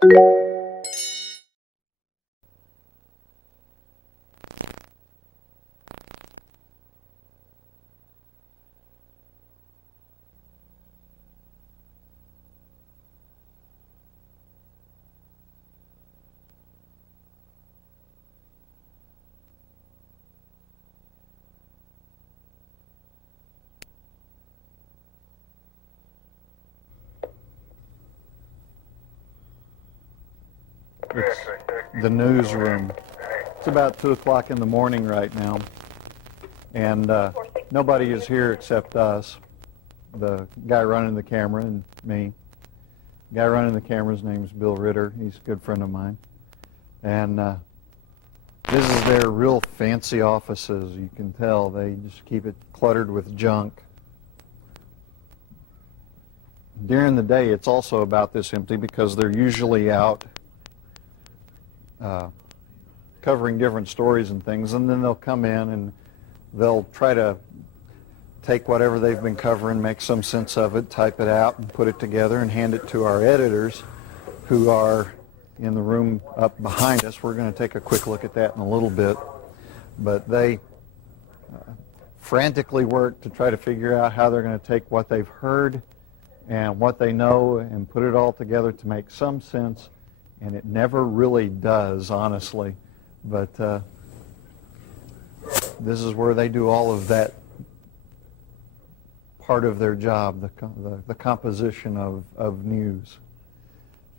It's the newsroom. It's about 2 o'clock in the morning right now, and nobody is here except us, the guy running the camera and me. The guy running the camera's name's Bill Ritter. He's a good friend of mine. And this is their real fancy offices. You can tell they just keep it cluttered with junk. During the day, it's also about this empty because they're usually out covering different stories and things, and then they'll come in and they'll try to take whatever they've been covering, make some sense of it, type it out, and put it together and hand it to our editors who are in the room up behind us. We're going to take a quick look at that in a little bit, but they frantically work to try to figure out how they're going to take what they've heard and what they know and put it all together to make some sense. And it never really does, honestly. But this is where they do all of that part of their job, the composition of news.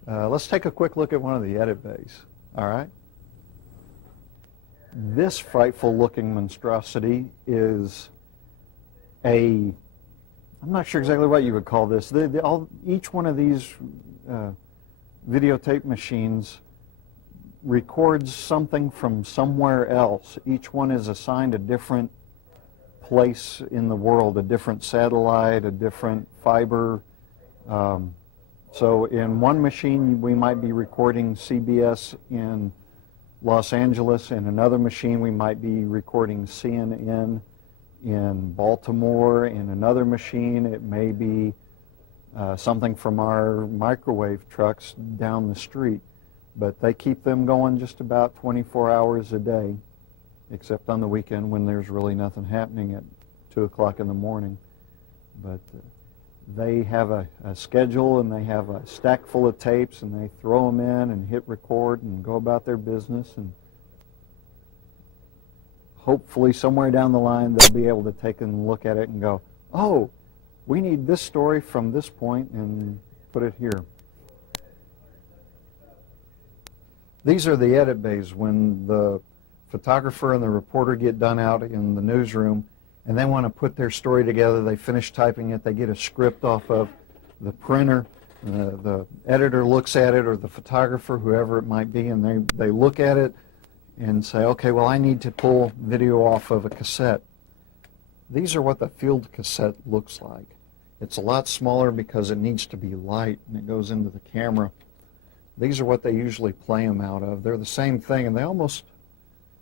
Let's take a quick look at one of the edit bays, all right? This frightful-looking monstrosity is I'm not sure exactly what you would call this. Each one of these videotape machines records something from somewhere else. Each one is assigned a different place in the world, a different satellite, a different fiber. So in one machine we might be recording CBS in Los Angeles. In another machine we might be recording CNN in Baltimore. In another machine it may be something from our microwave trucks down the street. But they keep them going just about 24 hours a day, except on the weekend when there's really nothing happening at 2 o'clock in the morning. But they have a schedule, and they have a stack full of tapes, and they throw them in and hit record and go about their business. And hopefully somewhere down the line they'll be able to take a look at it and go, oh, we need this story from this point and put it here. These are the edit bays when the photographer and the reporter get done out in the newsroom and they want to put their story together. They finish typing it, they get a script off of the printer, the editor looks at it, or the photographer, whoever it might be, and they look at it and say, okay, well, I need to pull video off of a cassette. These are what the field cassette looks like. It's a lot smaller because it needs to be light and it goes into the camera. These are what they usually play them out of. They're the same thing, and they almost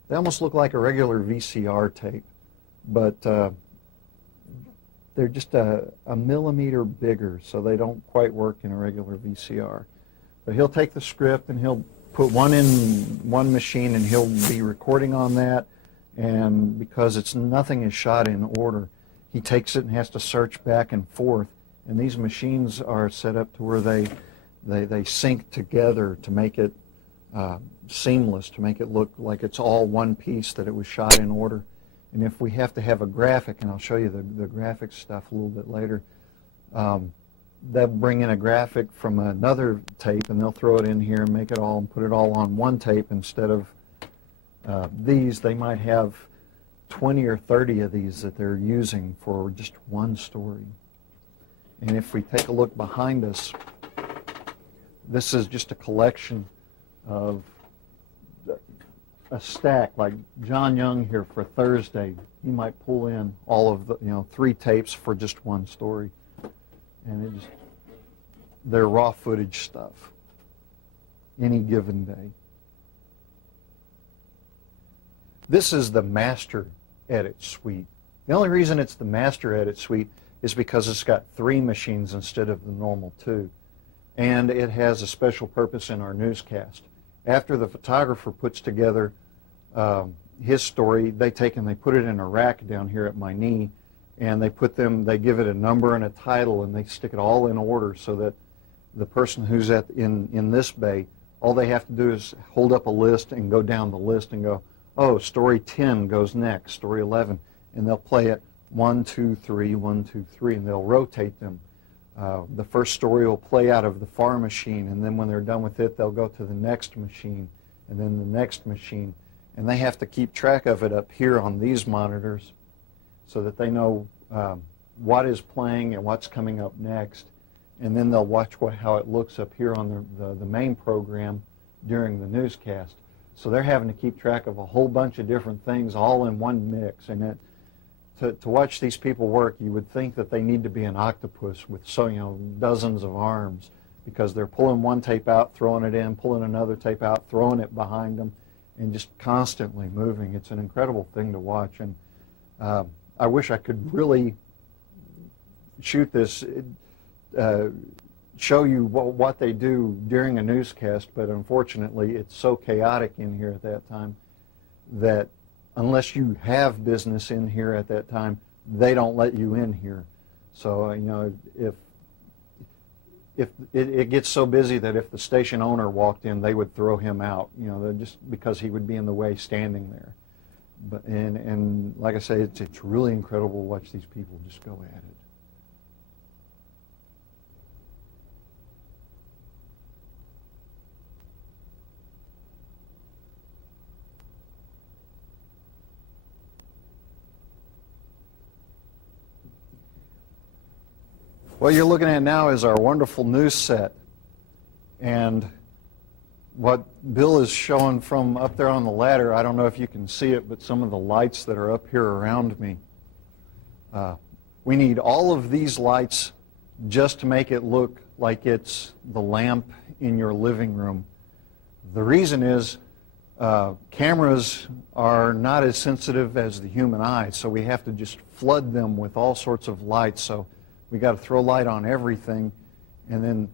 look like a regular VCR tape, but they're just a millimeter bigger, so they don't quite work in a regular VCR. But he'll take the script and he'll put one in one machine and he'll be recording on that, and because nothing is shot in order, he takes it and has to search back and forth, and these machines are set up to where they sync together to make it seamless, to make it look like it's all one piece, that it was shot in order. And if we have to have a graphic, and I'll show you the graphic stuff a little bit later, they'll bring in a graphic from another tape and they'll throw it in here and make it all and put it all on one tape instead of these. They might have 20 or 30 of these that they're using for just one story. And if we take a look behind us, this is just a collection of a stack, like John Young here for Thursday. He might pull in all of the, 3 tapes for just one story. And they're raw footage stuff, any given day. This is the master edit suite. The only reason it's the master edit suite is because it's got 3 machines instead of the normal 2. and it has a special purpose in our newscast. After the photographer puts together his story, they take and they put it in a rack down here at my knee, and they give it a number and a title, and they stick it all in order so that the person who's in this bay, all they have to do is hold up a list and go down the list and go, oh, story 10 goes next, story 11, and they'll play it 1, 2, 3, 1, 2, 3, and they'll rotate them. The first story will play out of the far machine, and then when they're done with it, they'll go to the next machine, and then the next machine. And they have to keep track of it up here on these monitors so that they know what is playing and what's coming up next. And then they'll watch how it looks up here on the main program during the newscast. So they're having to keep track of a whole bunch of different things all in one mix. And to watch these people work, you would think that they need to be an octopus with dozens of arms, because they're pulling one tape out, throwing it in, pulling another tape out, throwing it behind them, and just constantly moving. It's an incredible thing to watch. And I wish I could really shoot this, show you what they do during a newscast, but unfortunately it's so chaotic in here at that time that unless you have business in here at that time, they don't let you in here. So, if it gets so busy that if the station owner walked in, they would throw him out, just because he would be in the way standing there. But and like I say, it's really incredible to watch these people just go at it. What you're looking at now is our wonderful news set. And what Bill is showing from up there on the ladder, I don't know if you can see it, but some of the lights that are up here around me. We need all of these lights just to make it look like it's the lamp in your living room. The reason is cameras are not as sensitive as the human eye, so we have to just flood them with all sorts of lights. So we got to throw light on everything, and then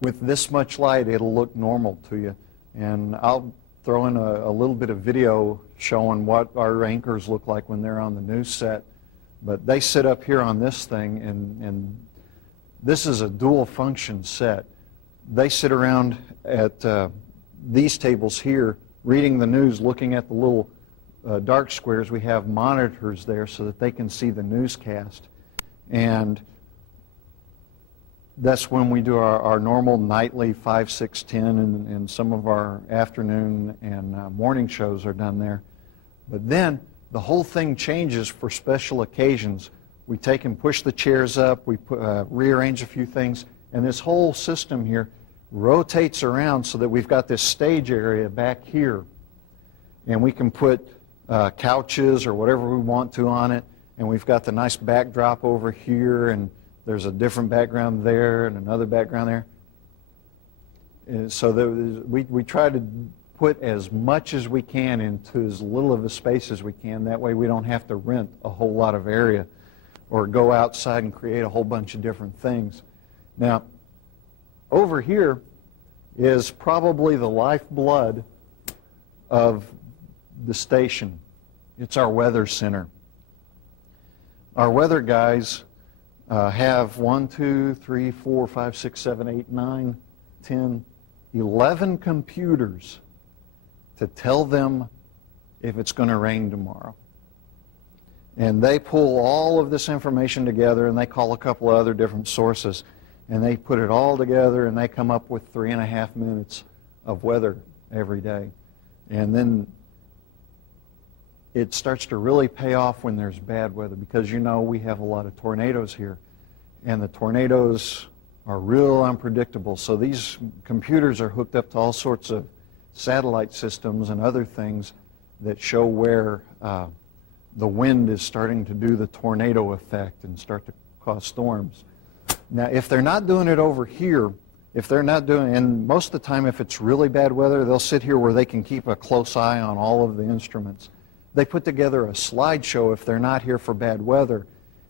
with this much light, it'll look normal to you. And I'll throw in a little bit of video showing what our anchors look like when they're on the news set. But they sit up here on this thing, and this is a dual function set. They sit around at these tables here, reading the news, looking at the little dark squares. We have monitors there so that they can see the newscast. And that's when we do our normal nightly 5, 6, 10, and some of our afternoon and morning shows are done there. But then the whole thing changes for special occasions. We take and push the chairs up, we rearrange a few things, and this whole system here rotates around so that we've got this stage area back here. And we can put couches or whatever we want to on it, and we've got the nice backdrop over here, and there's a different background there and another background there. And so we try to put as much as we can into as little of a space as we can. That way we don't have to rent a whole lot of area or go outside and create a whole bunch of different things. Now, over here is probably the lifeblood of the station. It's our weather center. Our weather guys have 1, 2, 3, 4, 5, 6, 7, 8, 9, 10, 11 computers to tell them if it's going to rain tomorrow. And they pull all of this information together, and they call a couple of other different sources, and they put it all together, and they come up with 3.5 minutes of weather every day. And then it starts to really pay off when there's bad weather, because we have a lot of tornadoes here, and the tornadoes are real unpredictable. So these computers are hooked up to all sorts of satellite systems and other things that show where the wind is starting to do the tornado effect and start to cause storms. Now, if they're not doing it over here, and most of the time if it's really bad weather, they'll sit here where they can keep a close eye on all of the instruments. They put together a slideshow if they're not here for bad weather,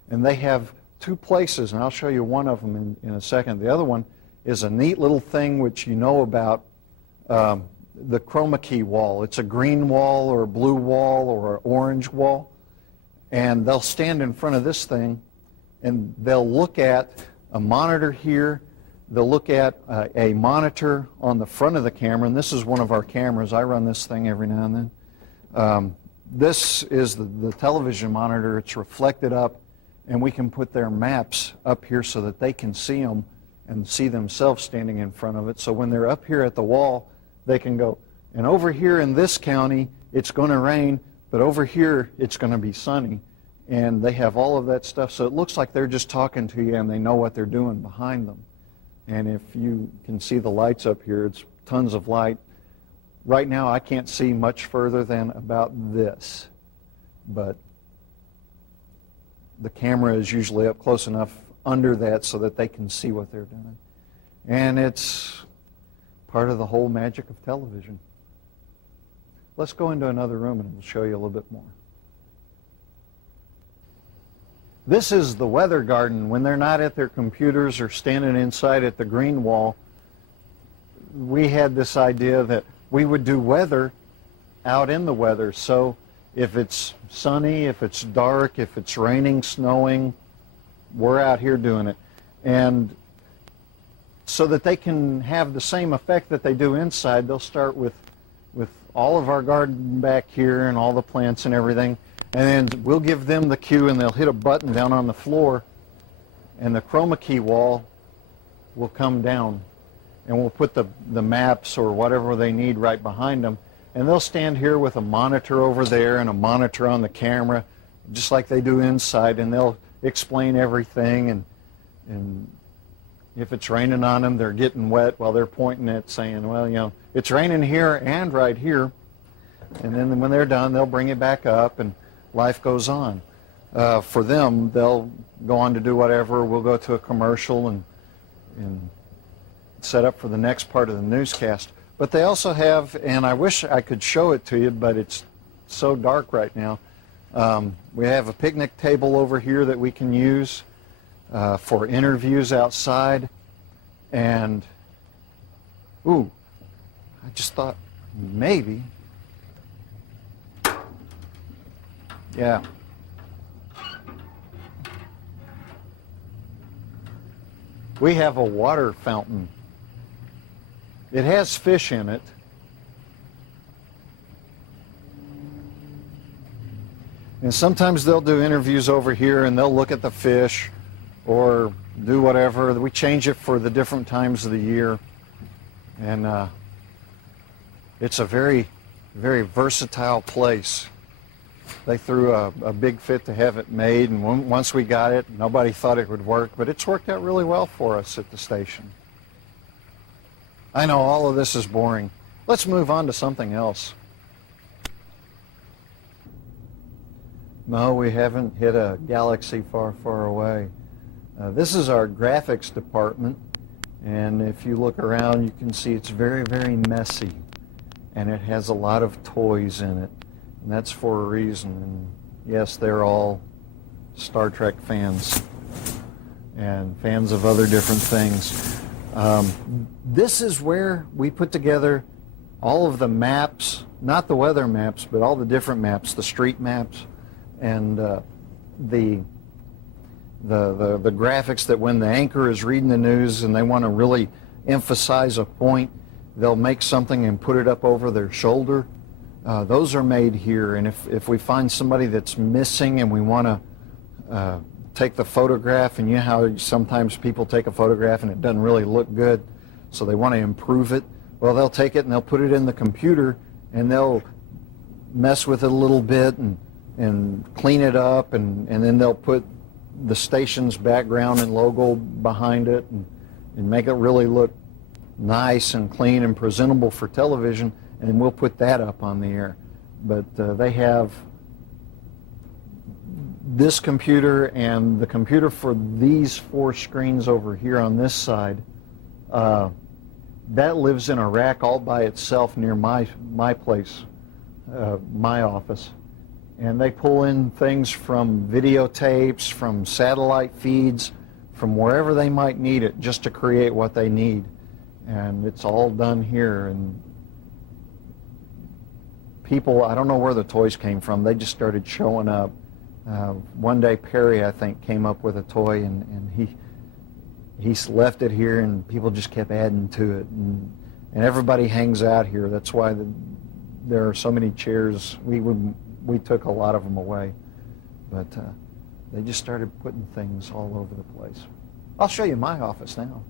and they have two places, and I'll show you one of them in a second. The other one is a neat little thing which you know about, the chroma key wall. It's a green wall or a blue wall or an orange wall, and they'll stand in front of this thing and they'll look at a monitor here. They'll look at a monitor on the front of the camera, and this is one of our cameras. I run this thing every now and then. This is the television monitor. It's reflected up, and we can put their maps up here so that they can see them and see themselves standing in front of it. So when they're up here at the wall, they can go, and over here in this county, it's going to rain, but over here, it's going to be sunny. And they have all of that stuff, so it looks like they're just talking to you, and they know what they're doing behind them. And if you can see the lights up here, it's tons of light. Right now, I can't see much further than about this, but the camera is usually up close enough under that so that they can see what they're doing. And it's part of the whole magic of television. Let's go into another room and we'll show you a little bit more. This is the weather garden. When they're not at their computers or standing inside at the green wall, we had this idea that we would do weather out in the weather. So if it's sunny, if it's dark, if it's raining, snowing, we're out here doing it. And so that they can have the same effect that they do inside, they'll start with all of our garden back here and all the plants and everything. And then we'll give them the cue, and they'll hit a button down on the floor, and the chroma key wall will come down, and we'll put the maps or whatever they need right behind them. And they'll stand here with a monitor over there and a monitor on the camera, just like they do inside, and they'll explain everything. And if it's raining on them, they're getting wet while they're pointing at saying, well, you know, it's raining here and right here. And then when they're done, they'll bring it back up, and life goes on. For them, they'll go on to do whatever. We'll go to a commercial and set up for the next part of the newscast. But they also have, and I wish I could show it to you, but it's so dark right now. We have a picnic table over here that we can use for interviews outside. And, ooh, I just thought maybe, yeah. We have a water fountain. It has fish in it. And sometimes they'll do interviews over here and they'll look at the fish or do whatever. We change it for the different times of the year. And it's a very, very versatile place. They threw a big fit to have it made, and once we got it, nobody thought it would work, but it's worked out really well for us at the station. I know all of this is boring. Let's move on to something else. No, we haven't hit a galaxy far, far away. This is our graphics department, and if you look around, you can see it's very, very messy, and it has a lot of toys in it. And that's for a reason. And yes, they're all Star Trek fans and fans of other different things. This is where we put together all of the maps, not the weather maps, but all the different maps, the street maps, and the graphics that when the anchor is reading the news and they want to really emphasize a point, they'll make something and put it up over their shoulder. Those are made here, and if we find somebody that's missing and we want to take the photograph, and you know how sometimes people take a photograph and it doesn't really look good, so they want to improve it, well, they'll take it and they'll put it in the computer and they'll mess with it a little bit and clean it up, and then they'll put the station's background and logo behind it and make it really look nice and clean and presentable for television. And we'll put that up on the air. But they have this computer and the computer for these 4 screens over here on this side. That lives in a rack all by itself near my place, my office. And they pull in things from videotapes, from satellite feeds, from wherever they might need it, just to create what they need. And it's all done here. And people, I don't know where the toys came from. They just started showing up. One day Perry, I think, came up with a toy, and he left it here, and people just kept adding to it. And everybody hangs out here. That's why there are so many chairs. We took a lot of them away. But they just started putting things all over the place. I'll show you my office now.